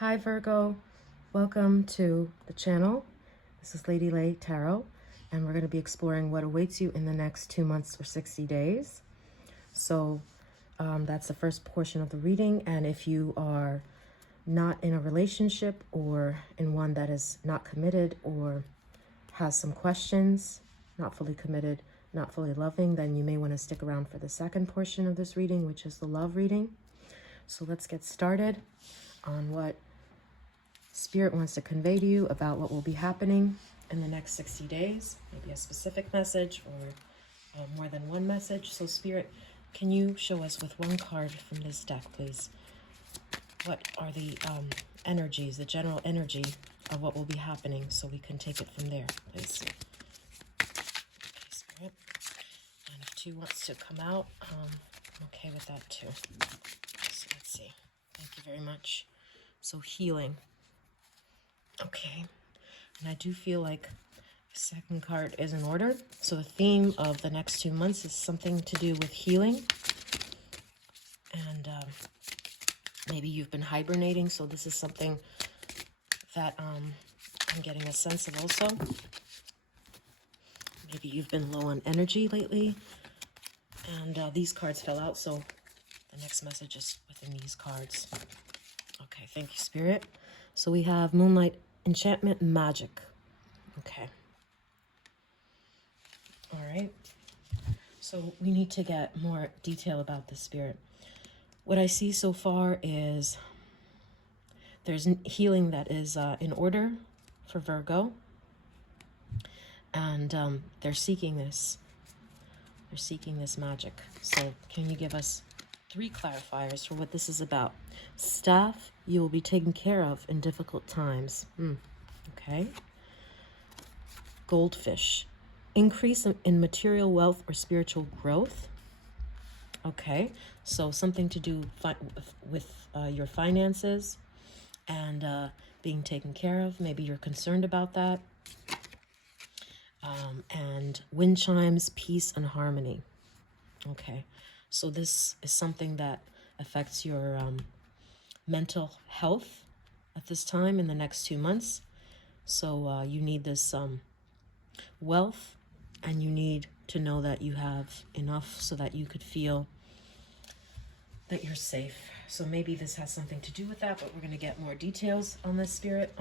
Hi Virgo, welcome to the channel. This is Lady Lay Tarot, and we're going to be exploring what awaits you in the next 2 months or 60 days. So that's the first portion of the reading, and if you are not in a relationship or in one that is not committed or has some questions, not fully committed, not fully loving, then you may want to stick around for the second portion of this reading, which is the love reading. So let's get started on what Spirit wants to convey to you about what will be happening in the next 60 days. Maybe a specific message or more than one message. So Spirit, can you show us with one card from this deck, please? What are the energies, the general energy of what will be happening, so we can take it from there, please? Okay, Spirit. And if 2 wants to come out, I'm okay with that too. So let's see. Thank you very much. So healing. Okay. And I do feel like the second card is in order. So the theme of the next 2 months is something to do with healing. And maybe you've been hibernating, so this is something that I'm getting a sense of also. Maybe you've been low on energy lately, and these cards fell out, so the next message is within these cards. Okay, thank you, Spirit. So we have Moonlight, Enchantment, Magic. Okay. All right. So we need to get more detail about this, Spirit. What I see so far is there's healing that is in order for Virgo. And they're seeking this. They're seeking this magic. So can you give us 3 clarifiers for what this is about? Staff, you will be taken care of in difficult times. Okay. Goldfish, increase in material wealth or spiritual growth. Okay, so something to do with your finances and being taken care of. Maybe you're concerned about that. And wind chimes, peace and harmony. Okay, so this is something that affects your mental health at this time in the next 2 months. So you need this wealth, and you need to know that you have enough so that you could feel that you're safe. So maybe this has something to do with that, but we're going to get more details on this, Spirit.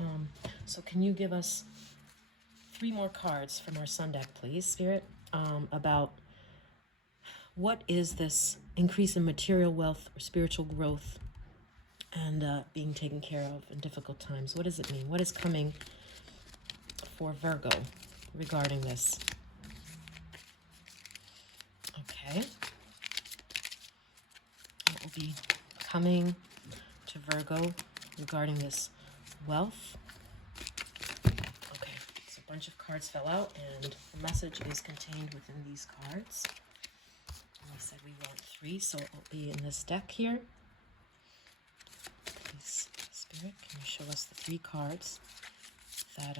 So can you give us 3 more cards from our sun deck, please, Spirit, about what is this increase in material wealth or spiritual growth and being taken care of in difficult times? What does it mean? What is coming for Virgo regarding this? Okay. What will be coming to Virgo regarding this wealth? Okay, so a bunch of cards fell out, and the message is contained within these cards. And we said we want 3, so it will be in this deck here. Please, Spirit, can you show us the 3 cards that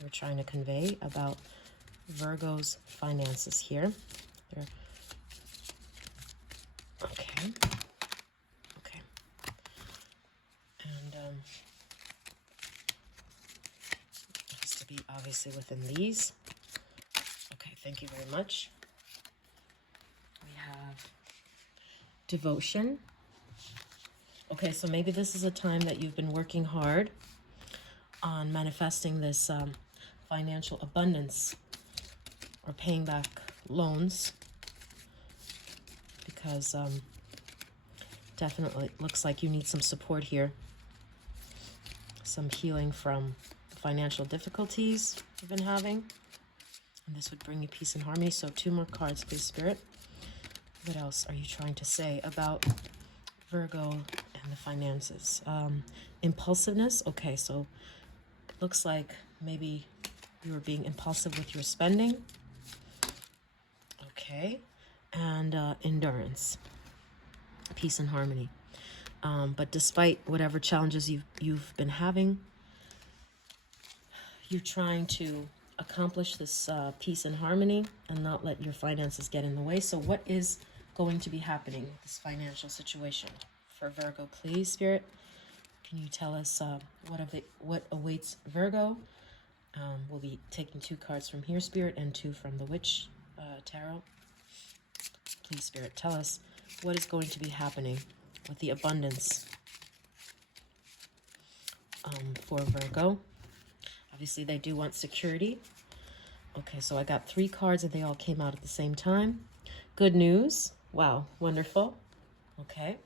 we're trying to convey about Virgo's finances here? They're okay. Okay. And it has to be obviously within these. Okay, thank you very much. We have devotion. Okay, so maybe this is a time that you've been working hard on manifesting this financial abundance or paying back loans, because definitely looks like you need some support here, some healing from financial difficulties you've been having, and this would bring you peace and harmony. So 2 more cards, please, Spirit. What else are you trying to say about Virgo and the finances? Impulsiveness. Okay, so looks like maybe you were being impulsive with your spending. Okay. And endurance, peace and harmony. But despite whatever challenges you've been having, you're trying to accomplish this peace and harmony and not let your finances get in the way. So what is going to be happening with this financial situation for Virgo, please, Spirit? Can you tell us what awaits Virgo? We'll be taking 2 cards from here, Spirit, and 2 from the Witch Tarot. Please, Spirit, tell us what is going to be happening with the abundance for Virgo. Obviously, they do want security. Okay, so I got 3 cards and they all came out at the same time. Good news. Wow, wonderful. Okay.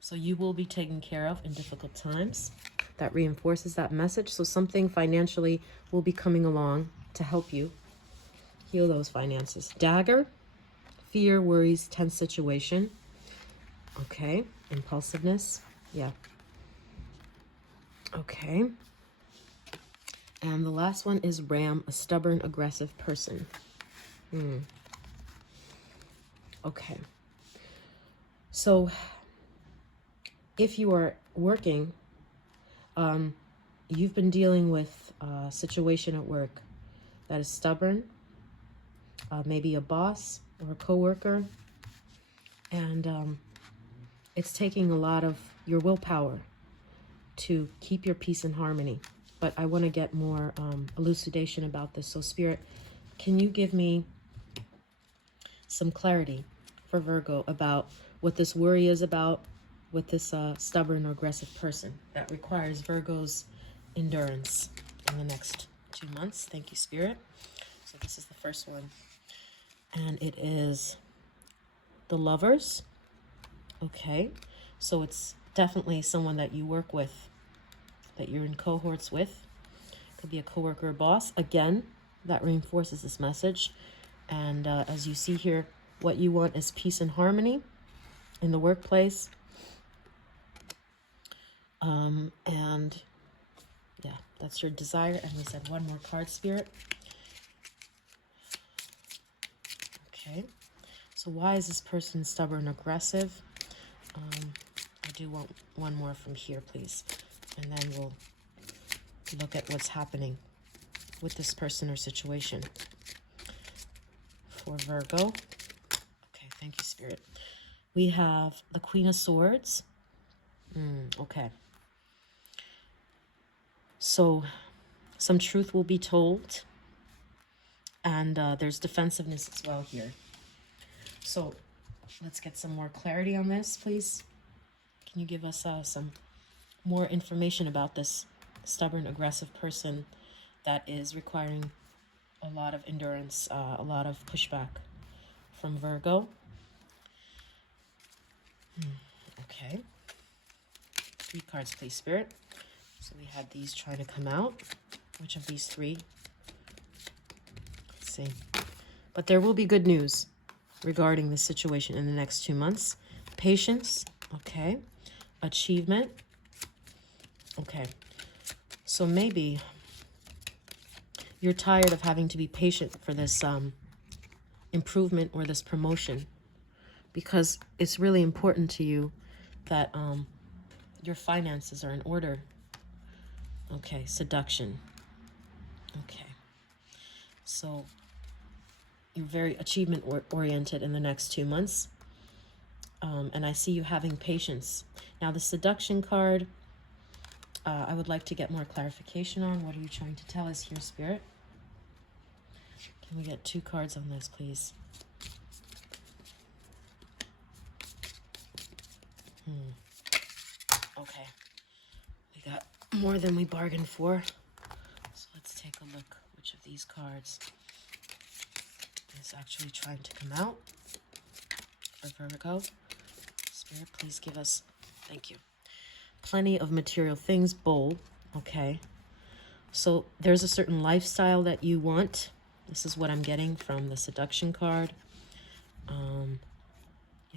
So you will be taken care of in difficult times. That reinforces that message. So something financially will be coming along to help you heal those finances. Dagger, fear, worries, tense situation. Okay, impulsiveness. Yeah. Okay. And the last one is Ram, a stubborn, aggressive person. Okay. So if you are working, you've been dealing with a situation at work that is stubborn, maybe a boss or a coworker, and it's taking a lot of your willpower to keep your peace and harmony. But I want to get more elucidation about this. So Spirit, can you give me some clarity for Virgo about what this worry is about with this stubborn or aggressive person that requires Virgo's endurance in the next 2 months? Thank you, Spirit. So this is the first one. And it is the Lovers. Okay. So it's definitely someone that you work with, that you're in cohorts with. Could be a coworker or boss. Again, that reinforces this message. And as you see here, what you want is peace and harmony in the workplace. And yeah, that's your desire. And we said one more card, Spirit. Okay. So why is this person stubborn, aggressive? I do want one more from here, please. And then we'll look at what's happening with this person or situation for Virgo. Okay, thank you, Spirit. We have the Queen of Swords. Okay. So some truth will be told. And there's defensiveness as well here. So let's get some more clarity on this, please. Can you give us some more information about this stubborn, aggressive person that is requiring a lot of endurance, a lot of pushback from Virgo? Okay. 3 cards, please, Spirit. So we had these trying to come out. Which of these 3? Let's see. But there will be good news regarding this situation in the next 2 months. Patience. Okay. Achievement. Okay. So maybe you're tired of having to be patient for this improvement or this promotion, because it's really important to you that your finances are in order. Okay, seduction. Okay. So you're very achievement oriented in the next 2 months. And I see you having patience. Now the seduction card, I would like to get more clarification on. What are you trying to tell us here, Spirit? Can we get 2 cards on this, please? Okay. We got more than we bargained for. So let's take a look which of these cards is actually trying to come out for Virgo. Spirit, please give us, thank you, plenty of material things, bold. Okay. So there's a certain lifestyle that you want. This is what I'm getting from the seduction card. You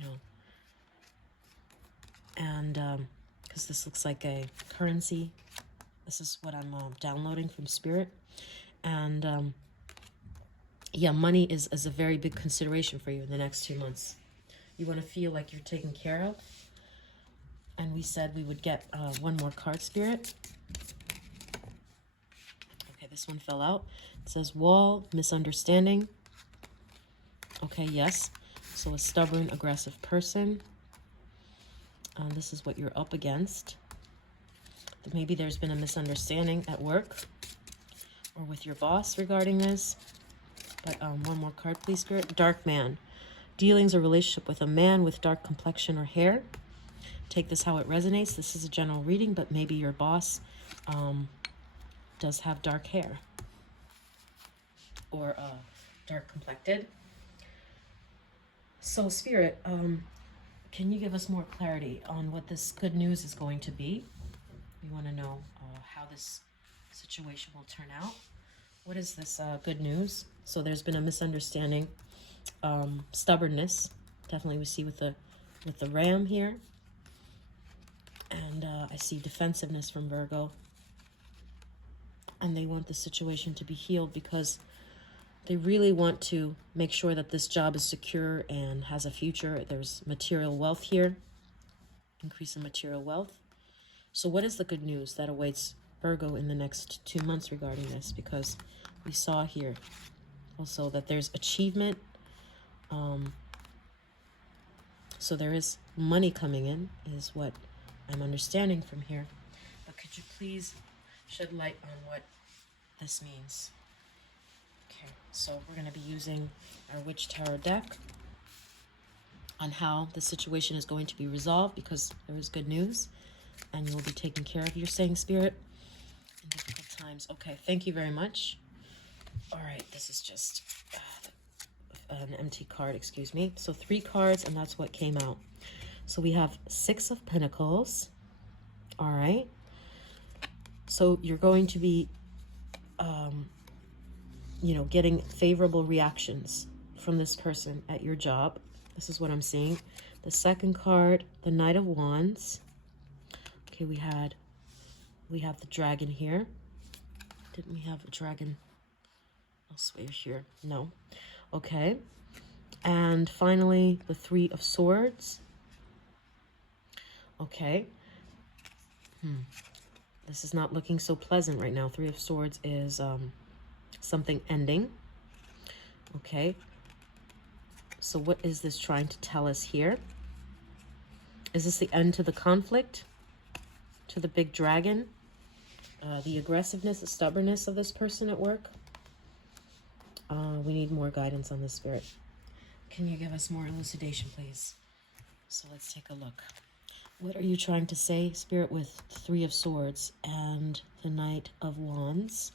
know, and because this looks like a currency. This is what I'm downloading from Spirit. And yeah, money is a very big consideration for you in the next 2 months. You want to feel like you're taken care of. And we said we would get one more card, Spirit. Okay, this one fell out. It says wall, misunderstanding. Okay, yes. So a stubborn, aggressive person. This is what you're up against. Maybe there's been a misunderstanding at work or with your boss regarding this. But one more card, please, Spirit. Dark man. Dealings or relationship with a man with dark complexion or hair. Take this how it resonates. This is a general reading, but maybe your boss does have dark hair or dark complected. So, Spirit, can you give us more clarity on what this good news is going to be? We want to know how this situation will turn out. What is this good news? So there's been a misunderstanding, stubbornness. Definitely we see with the ram here. And I see defensiveness from Virgo. And they want the situation to be healed because they really want to make sure that this job is secure and has a future. There's material wealth here, increase in material wealth. So what is the good news that awaits Virgo in the next 2 months regarding this? Because we saw here also that there's achievement. So there is money coming in, is what I'm understanding from here. But could you please shed light on what this means? Okay, so we're going to be using our Witch Tarot deck on how the situation is going to be resolved, because there is good news and you will be taken care of. You're saying, Spirit, in difficult times. Okay, thank you very much. All right, this is just an empty card, excuse me. So 3 cards, and that's what came out. So we have 6 of Pentacles. All right. So you're going to be, getting favorable reactions from this person at your job. This is what I'm seeing. The second card, the Knight of Wands. Okay, we have the dragon here. Didn't we have a dragon elsewhere here? No. Okay. And finally, the 3 of Swords. Okay. This is not looking so pleasant right now. 3 of Swords is something ending. Okay. So what is this trying to tell us here? Is this the end to the conflict? To the big dragon? The aggressiveness, the stubbornness of this person at work? We need more guidance on this, Spirit. Can you give us more elucidation, please? So let's take a look. What are you trying to say, Spirit, with 3 of Swords and the Knight of Wands?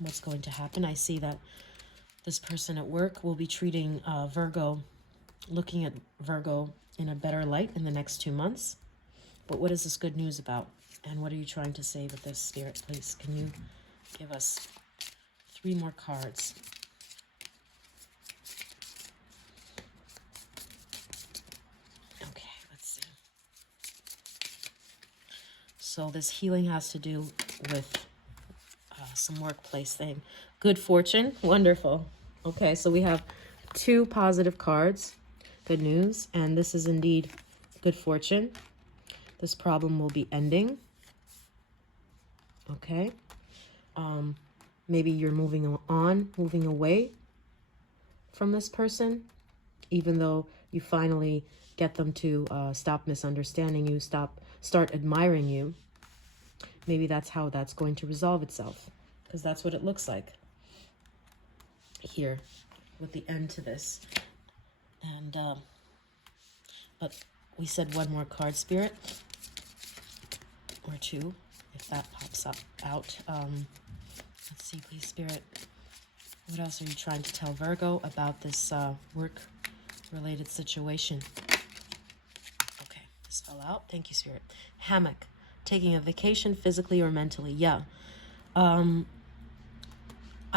What's going to happen? I see that this person at work will be treating Virgo, looking at Virgo in a better light in the next 2 months. But what is this good news about? And what are you trying to say with this, Spirit, please? Can you give us 3 more cards? Okay, let's see. So this healing has to do with some workplace thing. Good fortune. Wonderful. Okay, so we have 2 positive cards. Good news. And this is indeed good fortune. This problem will be ending. Okay. Maybe you're moving on, moving away from this person, even though you finally get them to stop misunderstanding you, start admiring you. Maybe that's how that's going to resolve itself, because that's what it looks like here with the end to this. And but we said 1 more card, Spirit, or 2, if that pops up out. Let's see, please, Spirit. What else are you trying to tell Virgo about this work-related situation? Okay, this fell out. Thank you, Spirit. Hammock. Taking a vacation physically or mentally. Yeah. I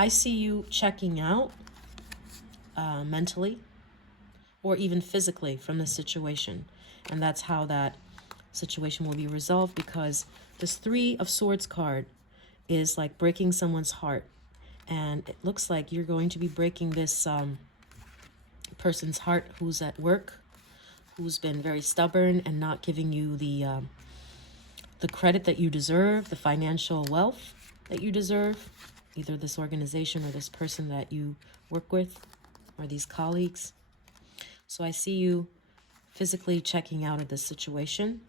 see you checking out mentally or even physically from this situation. And that's how that situation will be resolved, because this 3 of Swords card is like breaking someone's heart. And it looks like you're going to be breaking this person's heart who's at work, who's been very stubborn and not giving you the credit that you deserve, the financial wealth that you deserve, either this organization or this person that you work with or these colleagues. So I see you physically checking out of this situation.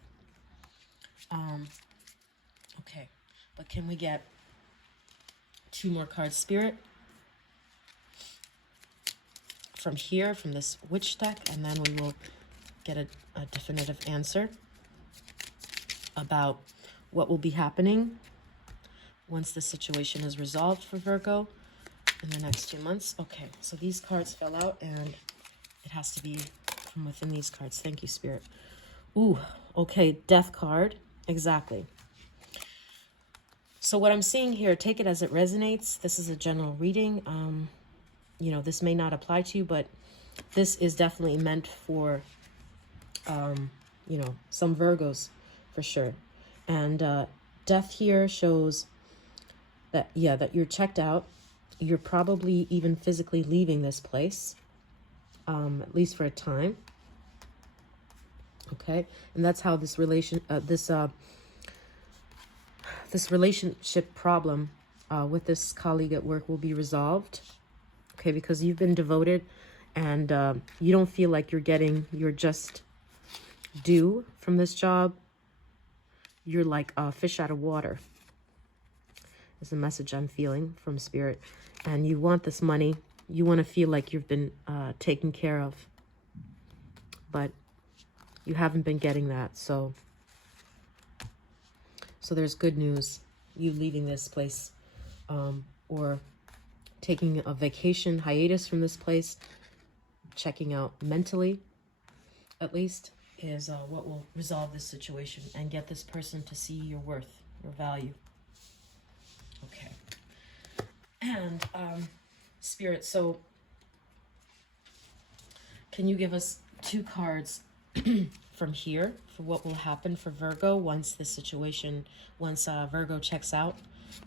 Okay, but can we get 2 more cards, Spirit? From here, from this witch deck, and then we will get a definitive answer about what will be happening once the situation is resolved for Virgo in the next 2 months. Okay, so these cards fell out, and it has to be from within these cards. Thank you, Spirit. Ooh, okay, Death card. Exactly. So what I'm seeing here, take it as it resonates. This is a general reading. You know, this may not apply to you, but this is definitely meant for, you know, some Virgos for sure. And death here shows that, yeah, that you're checked out. You're probably even physically leaving this place, at least for a time. Okay, and that's how this this relationship problem with this colleague at work will be resolved. Okay, because you've been devoted, and you don't feel like you're getting your just due from this job. You're like a fish out of water, is the message I'm feeling from Spirit. And you want this money. You want to feel like you've been taken care of. But you haven't been getting that. So there's good news. You leaving this place or taking a vacation, hiatus from this place, checking out mentally, at least, is what will resolve this situation and get this person to see your worth, your value. Okay. And Spirit, so can you give us 2 cards from here for what will happen for Virgo once this situation, once Virgo checks out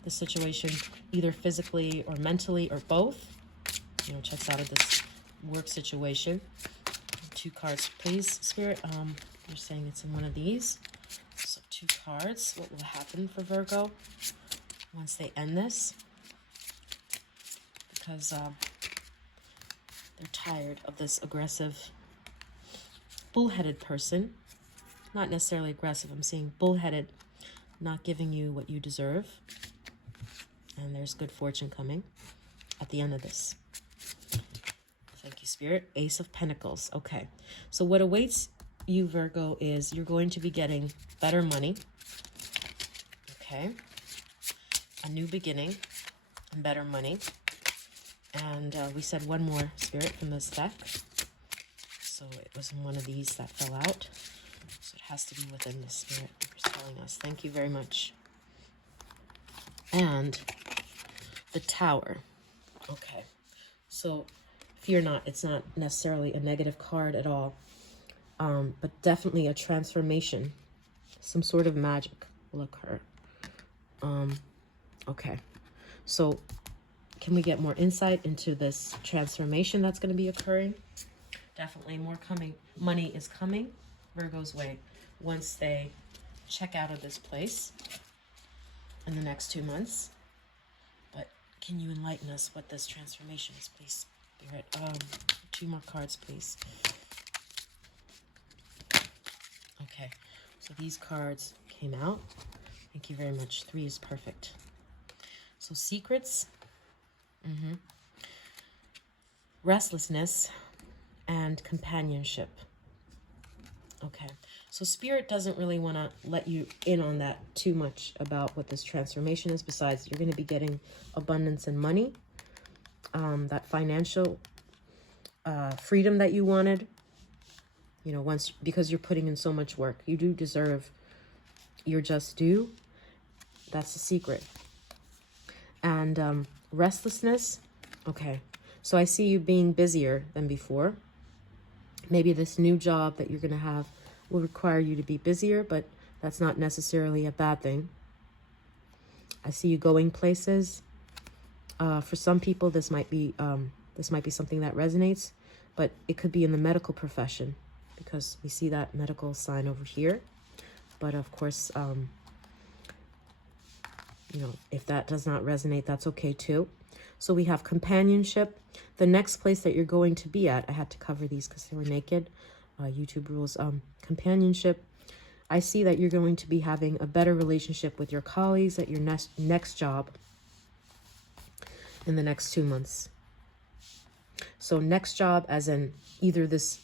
the situation, either physically or mentally or both, you know, checks out of this work situation. 2 cards, please, Spirit. You're saying it's in one of these. So 2 cards. What will happen for Virgo once they end this? Because they're tired of this aggressive, bullheaded person. Not necessarily aggressive. I'm seeing bullheaded, not giving you what you deserve. And there's good fortune coming at the end of this. Thank you, Spirit. Ace of Pentacles. Okay. So what awaits you, Virgo, is you're going to be getting better money. Okay. A new beginning and better money. And we said 1 more, Spirit, from this deck. So it was in one of these that fell out. So it has to be within the Spirit you're telling us. Thank you very much. And the Tower. Okay. So fear not, it's not necessarily a negative card at all. But definitely a transformation. Some sort of magic will occur. Okay. So can we get more insight into this transformation that's going to be occurring? Definitely more coming. Money is coming Virgo's way once they check out of this place in the next 2 months. But can you enlighten us what this transformation is, please, Spirit? 2 more cards, please. Okay, so these cards came out. Thank you very much. 3 is perfect. So secrets, restlessness, and companionship. Okay, so Spirit doesn't really want to let you in on that too much about what this transformation is. Besides, you're going to be getting abundance and money, that financial freedom that you wanted. You know, once, because you're putting in so much work, you do deserve your just due. That's the secret. And restlessness. Okay, so I see you being busier than before. Maybe this new job that you're going to have will require you to be busier, but that's not necessarily a bad thing. I see you going places. For some people, this might be something that resonates, but it could be in the medical profession, because we see that medical sign over here. But of course, you know, if that does not resonate, that's okay too. So we have companionship. The next place that you're going to be at, I had to cover these because they were naked. YouTube rules. Companionship. I see that you're going to be having a better relationship with your colleagues at your next job in the next 2 months. So next job, as in either this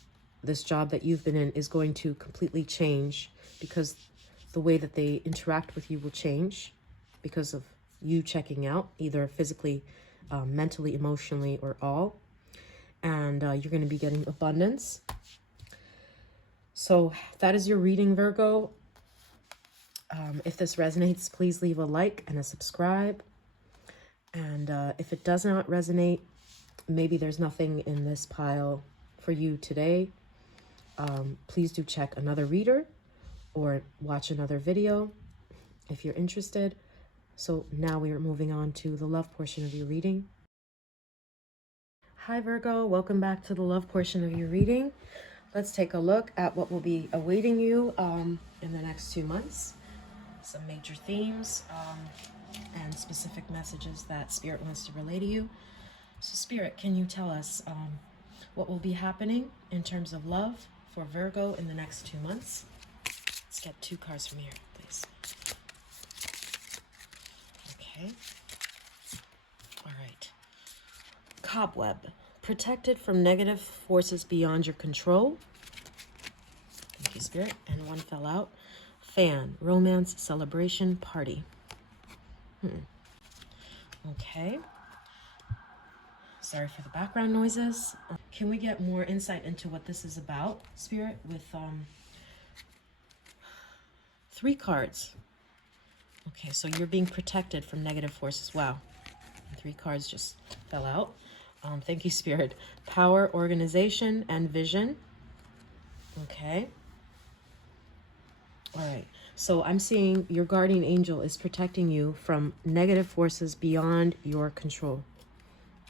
job that you've been in is going to completely change, because the way that they interact with you will change because of you checking out, either physically, mentally, emotionally, or all. And you're going to be getting abundance. So that is your reading, Virgo. If this resonates, please leave a like and a subscribe. And if it does not resonate, maybe there's nothing in this pile for you today. Please do check another reader or watch another video if you're interested. So now we are moving on to the love portion of your reading. Hi Virgo, welcome back to the love portion of your reading. Let's take a look at what will be awaiting you in the next 2 months. Some major themes and specific messages that Spirit wants to relay to you. So Spirit, can you tell us what will be happening in terms of love for Virgo in the next 2 months? Let's get 2 cards from here, please. Okay. All right. Cobweb. Protected from negative forces beyond your control. Thank you, Spirit. And 1 fell out. Fan. Romance, celebration, party. Okay. Sorry for the background noises. Can we get more insight into what this is about, Spirit, with 3 cards? Okay, so you're being protected from negative forces. Wow. 3 cards just fell out. Thank you, Spirit. Power, organization, and vision. Okay. All right. So I'm seeing your guardian angel is protecting you from negative forces beyond your control.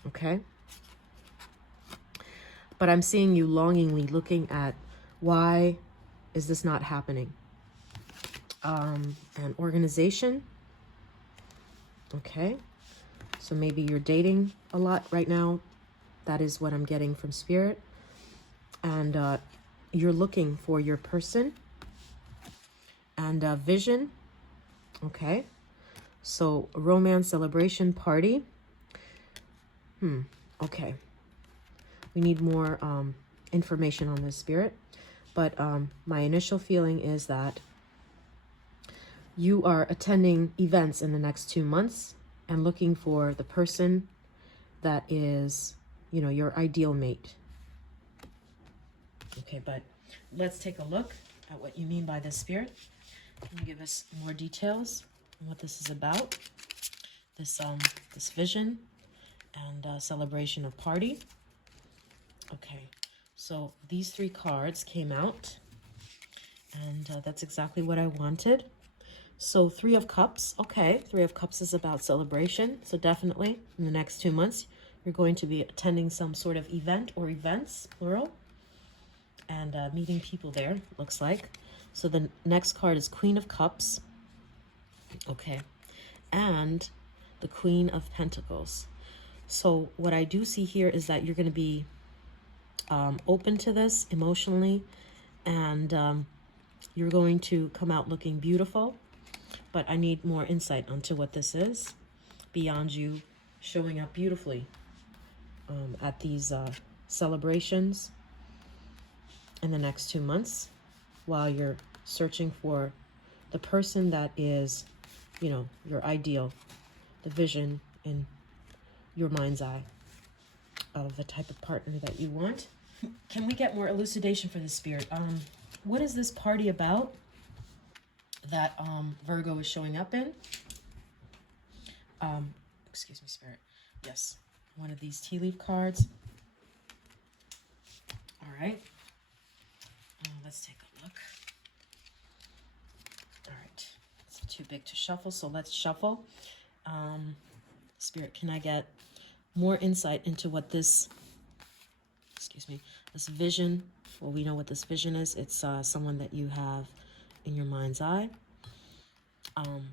Okay. But I'm seeing you longingly looking at why is this not happening? And organization. Okay. So maybe you're dating a lot right now. That is what I'm getting from Spirit. And you're looking for your person. And vision. Okay. So romance, celebration, party. Okay. We need more information on this, Spirit. But my initial feeling is that you are attending events in the next 2 months and looking for the person that is, you know, your ideal mate. Okay, but let's take a look at what you mean by this, Spirit. Can you give us more details on what this is about? This vision and celebration of party. Okay, so these 3 cards came out, and that's exactly what I wanted. So 3 of Cups. Okay, 3 of Cups is about celebration. So definitely in the next 2 months, you're going to be attending some sort of event or events, plural, and meeting people there, looks like. So the next card is Queen of Cups. Okay, and the Queen of Pentacles. So what I do see here is that you're going to be open to this emotionally, and you're going to come out looking beautiful. But I need more insight onto what this is beyond you showing up beautifully at these celebrations in the next 2 months while you're searching for the person that is, you know, your ideal, the vision in your mind's eye of the type of partner that you want. Can we get more elucidation for this, Spirit? What is this party about that Virgo is showing up in? Excuse me, Spirit. Yes, one of these tea leaf cards. All right. Let's take a look. All right. It's too big to shuffle, so let's shuffle. Spirit, can I get more insight into what this, this vision, well, we know what this vision is. It's someone that you have in your mind's eye.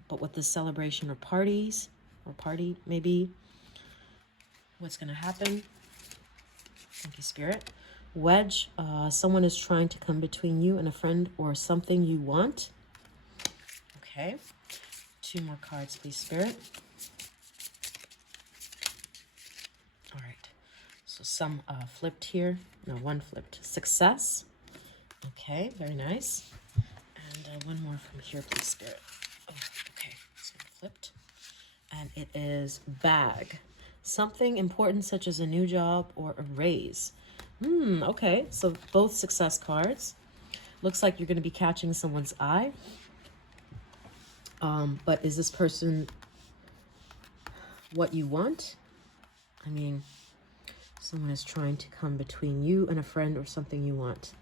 But what this celebration or party maybe, what's going to happen? Thank you, Spirit. Wedge, someone is trying to come between you and a friend or something you want. Okay. 2 more cards, please, Spirit. All right. So some flipped here. No, one flipped. Success. Okay, very nice. And one more from here, please, Spirit. Oh, okay. This one flipped. And it is bag. Something important such as a new job or a raise. Okay. So both success cards. Looks like you're going to be catching someone's eye. But is this person what you want? I mean, someone is trying to come between you and a friend or something you want.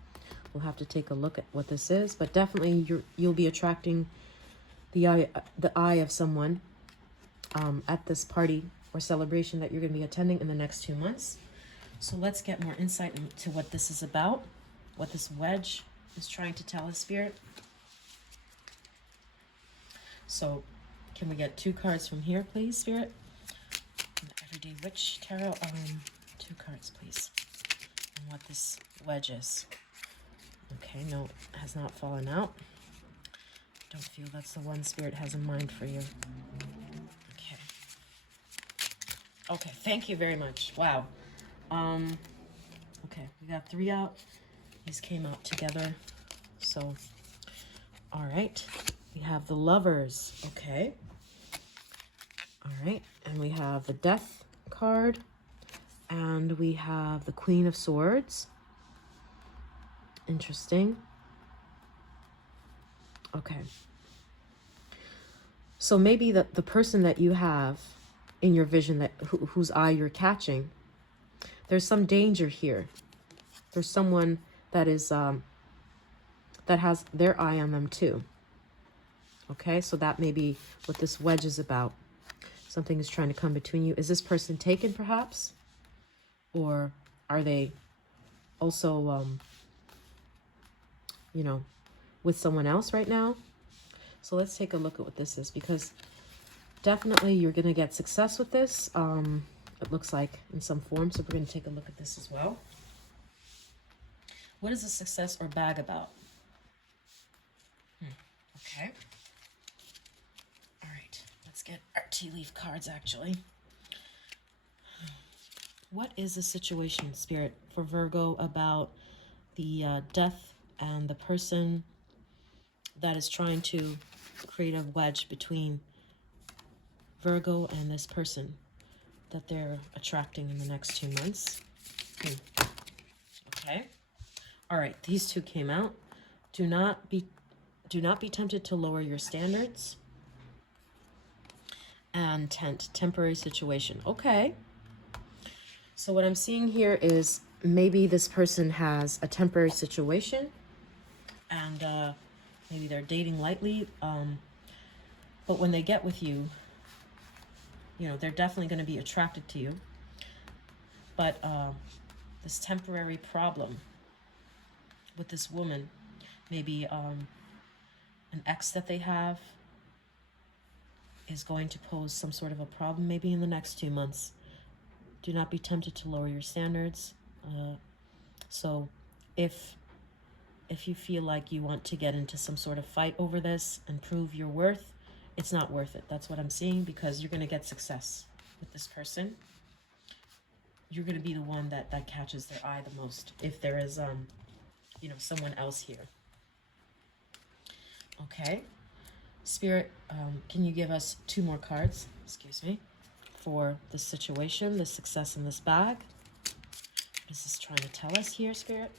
We'll have to take a look at what this is, but definitely you'll be attracting the eye of someone at this party or celebration that you're going to be attending in the next 2 months. So let's get more insight into what this is about, what this wedge is trying to tell us, Spirit. So can we get 2 cards from here, please, Spirit? From the Everyday Witch Tarot. 2 cards, please. And what this wedge is. Okay, no, it has not fallen out. Don't feel that's the one Spirit has in mind for you. Okay. Okay, thank you very much. Wow. Okay, we got 3 out. These came out together. So, all right. We have the Lovers. Okay. All right. And we have the Death card. And we have the Queen of Swords. Interesting. Okay. So maybe the person that you have in your vision, that whose eye you're catching, there's some danger here. There's someone that is that has their eye on them too. Okay, so that may be what this wedge is about. Something is trying to come between you. Is this person taken, perhaps? Or are they also, you know, with someone else right now? So let's take a look at what this is, because definitely you're going to get success with this. It looks like in some form. So we're going to take a look at this as well. What is the success or bag about? Okay. All right. Let's get our tea leaf cards, actually. What is the situation, Spirit, for Virgo about the death and the person that is trying to create a wedge between Virgo and this person that they're attracting in the next 2 months? Okay. All right. These 2 came out. Do not be tempted to lower your standards. And temporary situation. Okay. So what I'm seeing here is maybe this person has a temporary situation, and maybe they're dating lightly, but when they get with you, you know, they're definitely going to be attracted to you. But this temporary problem with this woman, maybe an ex that they have, is going to pose some sort of a problem maybe in the next 2 months. Do not be tempted to lower your standards. So if you feel like you want to get into some sort of fight over this and prove your worth, it's not worth it. That's what I'm seeing, because you're going to get success with this person. You're going to be the one that catches their eye the most if there is, you know, someone else here. Okay. Spirit, can you give us 2 more cards, excuse me, for this situation, the success in this bag? What is this trying to tell us here, Spirit,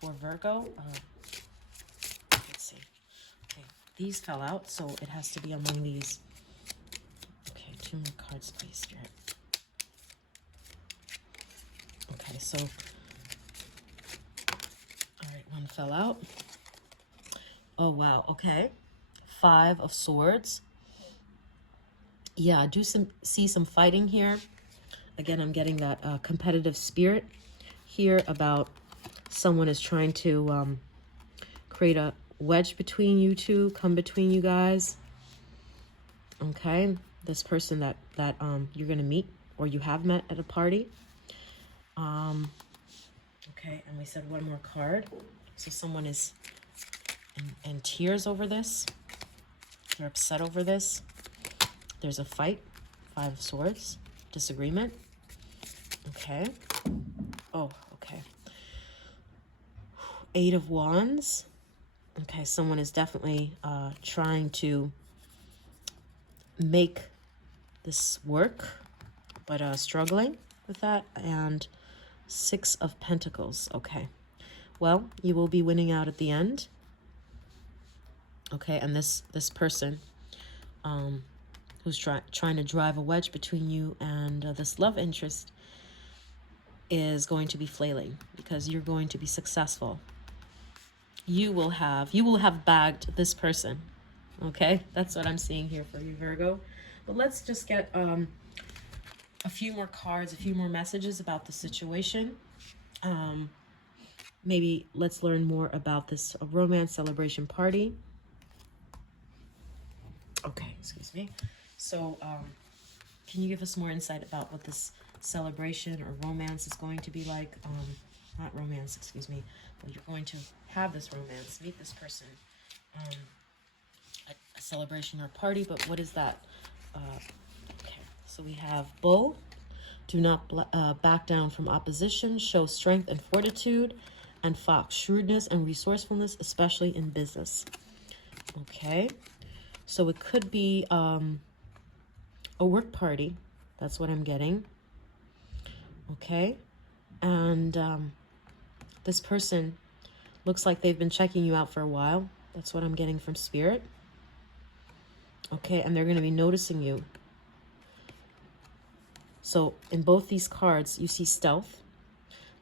for Virgo? Let's see. Okay, these fell out, so it has to be among these. Okay, 2 more cards, please, Spirit. Okay, so, all right, 1 fell out. Oh, wow, okay. 5 of Swords. Yeah, I do see some fighting here. Again, I'm getting that competitive spirit here about someone is trying to create a wedge between you two, come between you guys. Okay, this person that you're going to meet or you have met at a party. Okay, and we said 1 more card. So someone is in tears over this. They're upset over this. There's a fight. 5 of Swords. Disagreement. Okay. Oh, okay. 8 of Wands. Okay, someone is definitely trying to make this work, but struggling with that. And 6 of Pentacles. Okay. Well, you will be winning out at the end. Okay, and this person who's trying to drive a wedge between you and this love interest is going to be flailing because you're going to be successful. You will have bagged this person. Okay, that's what I'm seeing here for you, Virgo. But let's just get a few more cards, a few more messages about the situation. Maybe let's learn more about this romance celebration party. Okay, excuse me. So, can you give us more insight about what this celebration or romance is going to be like? Not romance, excuse me. Well, you're going to have this romance, meet this person, a celebration or party, but what is that? Okay, so we have Bull. Do not back down from opposition. Show strength and fortitude. And Fox, shrewdness and resourcefulness, especially in business. Okay, so it could be a work party. That's what I'm getting. Okay, and this person looks like they've been checking you out for a while. That's what I'm getting from Spirit. Okay, and they're going to be noticing you. So in both these cards, you see stealth,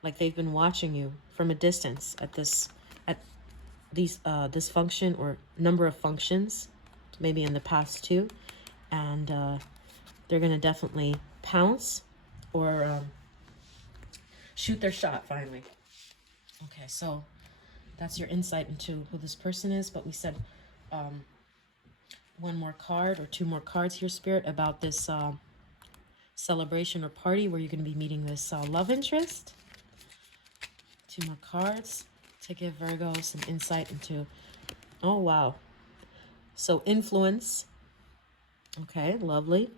like they've been watching you from a distance at this function or number of functions, maybe in the past too, and they're going to definitely pounce or shoot their shot finally. Okay, so that's your insight into who this person is, but we said one more card or 2 more cards here, Spirit, about this celebration or party where you're going to be meeting this love interest. 2 more cards to give Virgo some insight into, oh wow, so influence. Okay, lovely.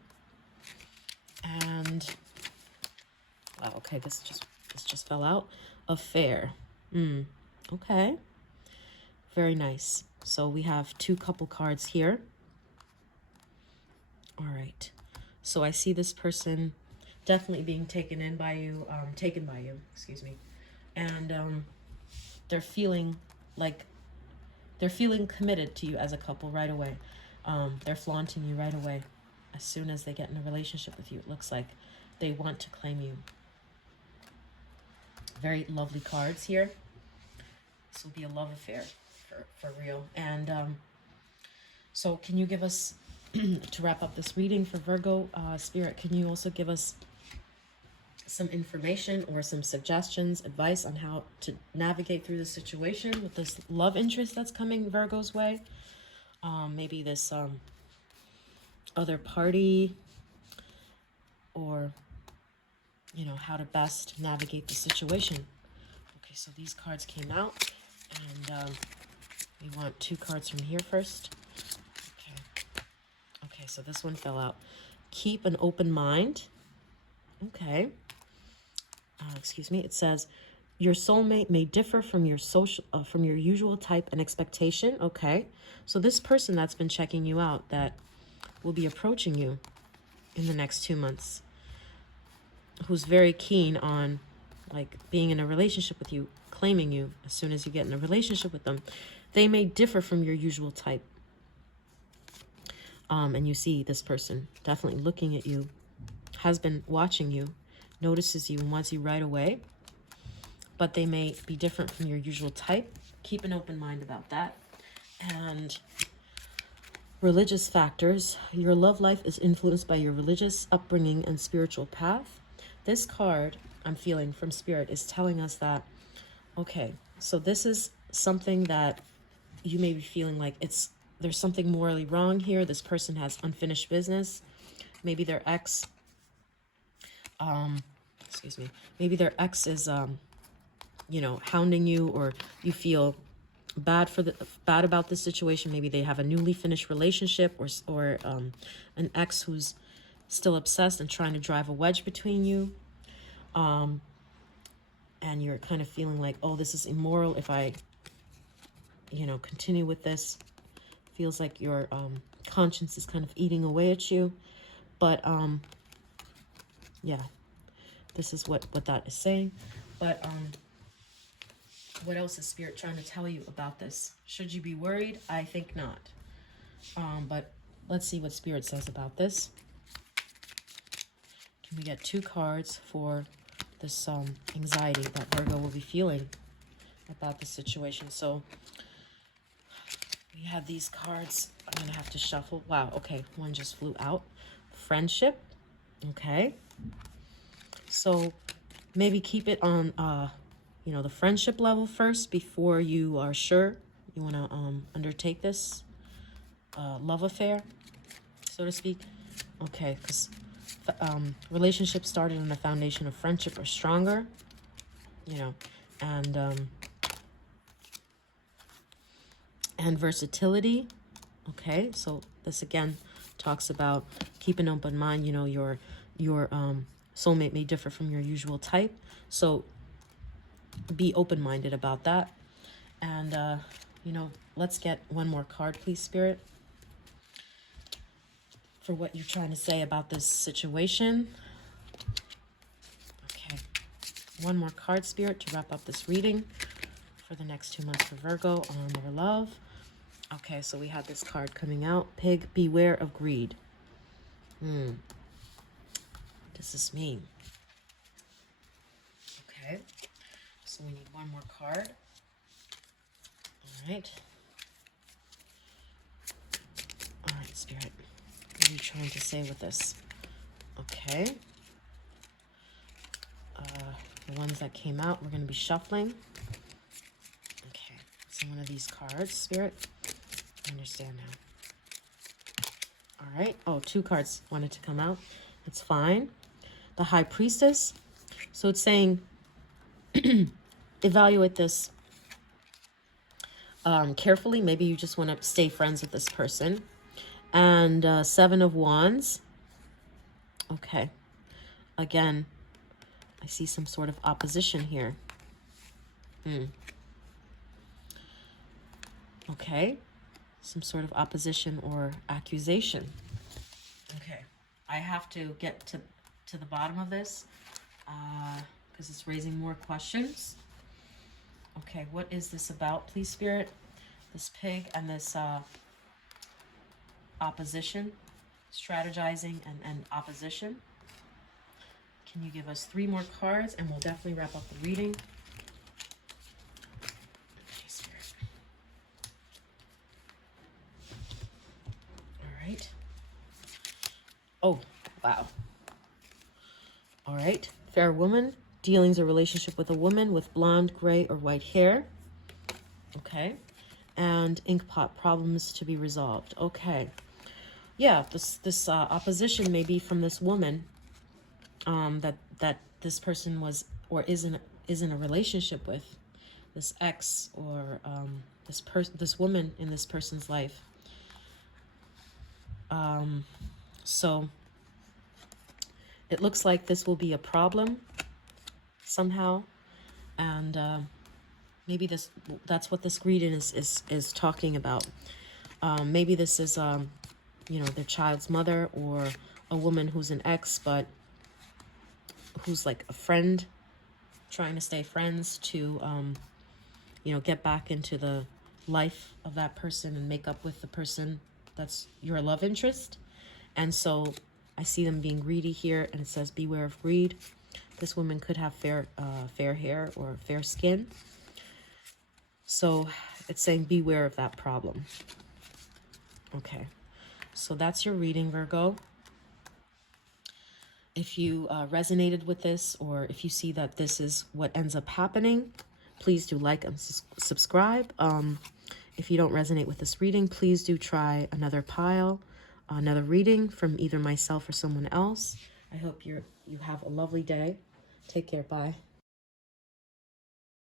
And wow, okay, this just fell out. Affair. Okay, very nice. So we have 2 couple cards here. All right, so I see this person definitely being taken by you, excuse me. And they're feeling committed to you as a couple right away. They're flaunting you right away. As soon as they get in a relationship with you, it looks like they want to claim you. Very lovely cards here. This will be a love affair for real. And so can you give us, to wrap up this reading for Virgo, Spirit, can you also give us some information or some suggestions, advice on how to navigate through the situation with this love interest that's coming Virgo's way? Maybe this other party, or you know, how to best navigate the situation. Okay, so these cards came out, and we want 2 cards from here first. Okay, so this one fell out. Keep an open mind. Okay. Excuse me. It says your soulmate may differ from your usual type and expectation. Okay, so this person that's been checking you out, that will be approaching you in the next 2 months, who's very keen on like being in a relationship with you, claiming you as soon as you get in a relationship with them, they may differ from your usual type. And you see this person definitely looking at you, has been watching you, notices you and wants you right away, but they may be different from your usual type. Keep an open mind about that. And religious factors. Your love life is influenced by your religious upbringing and spiritual path. This card I'm feeling from Spirit is telling us that, okay, so this is something that you may be feeling like there's something morally wrong here. This person has unfinished business. Maybe their ex, maybe their ex is, you know, hounding you, or you feel bad about this situation. Maybe they have a newly finished relationship, or an ex who's still obsessed and trying to drive a wedge between you. And you're kind of feeling like, oh, this is immoral if I, continue with this. Feels like your conscience is kind of eating away at you. But yeah, this is what that is saying. But what else is Spirit trying to tell you about this? Should you be worried? I think not. But let's see what Spirit says about this. Can we get 2 cards for this anxiety that Virgo will be feeling about the situation? So we have these cards. I'm going to have to shuffle. Wow, okay, one just flew out. Friendship, okay. So maybe keep it on, the friendship level first before you are sure you want to undertake this love affair, so to speak. Okay, because relationships started on the foundation of friendship or stronger, and versatility. Okay, so this again talks about keep an open mind. Your soulmate may differ from your usual type, so be open-minded about that. And let's get one more card, please, Spirit, for what you're trying to say about this situation. Okay, one more card, Spirit, to wrap up this reading for the next 2 months for Virgo on their love. Okay, so we had this card coming out. Pig, beware of greed. What does this mean? Okay, so we need one more card. All right. All right, Spirit. What are you trying to say with this? Okay. The ones that came out, we're going to be shuffling. Okay, so one of these cards, Spirit. I understand now. All right. Oh, 2 cards wanted to come out. It's fine. The High Priestess. So it's saying evaluate this carefully. Maybe you just want to stay friends with this person. And 7 of Wands. Okay. Again, I see some sort of opposition here. Okay. Some sort of opposition or accusation. Okay. I have to get to the bottom of this because it's raising more questions. Okay, what is this about, please, Spirit? This pig and this opposition, strategizing and opposition. Can you give us 3 more cards and we'll definitely wrap up the reading. Okay, Spirit. All right. Oh, wow. All right. Fair woman. Dealings or relationship with a woman with blonde, gray, or white hair. Okay. And ink pot problems to be resolved. Okay. Yeah, this opposition may be from this woman that this person was or is in a relationship with, this ex or this woman in this person's life. So it looks like this will be a problem somehow, and maybe that's what this greeting is talking about. Maybe this is their child's mother, or a woman who's an ex but who's like a friend, trying to stay friends to get back into the life of that person and make up with the person that's your love interest. And so I see them being greedy here, and it says beware of greed. This woman could have fair hair or fair skin. So it's saying beware of that problem. Okay, so that's your reading, Virgo. If you resonated with this, or if you see that this is what ends up happening, please do like and subscribe. If you don't resonate with this reading, please do try another pile, another reading from either myself or someone else. I hope you have a lovely day. Take care. Bye.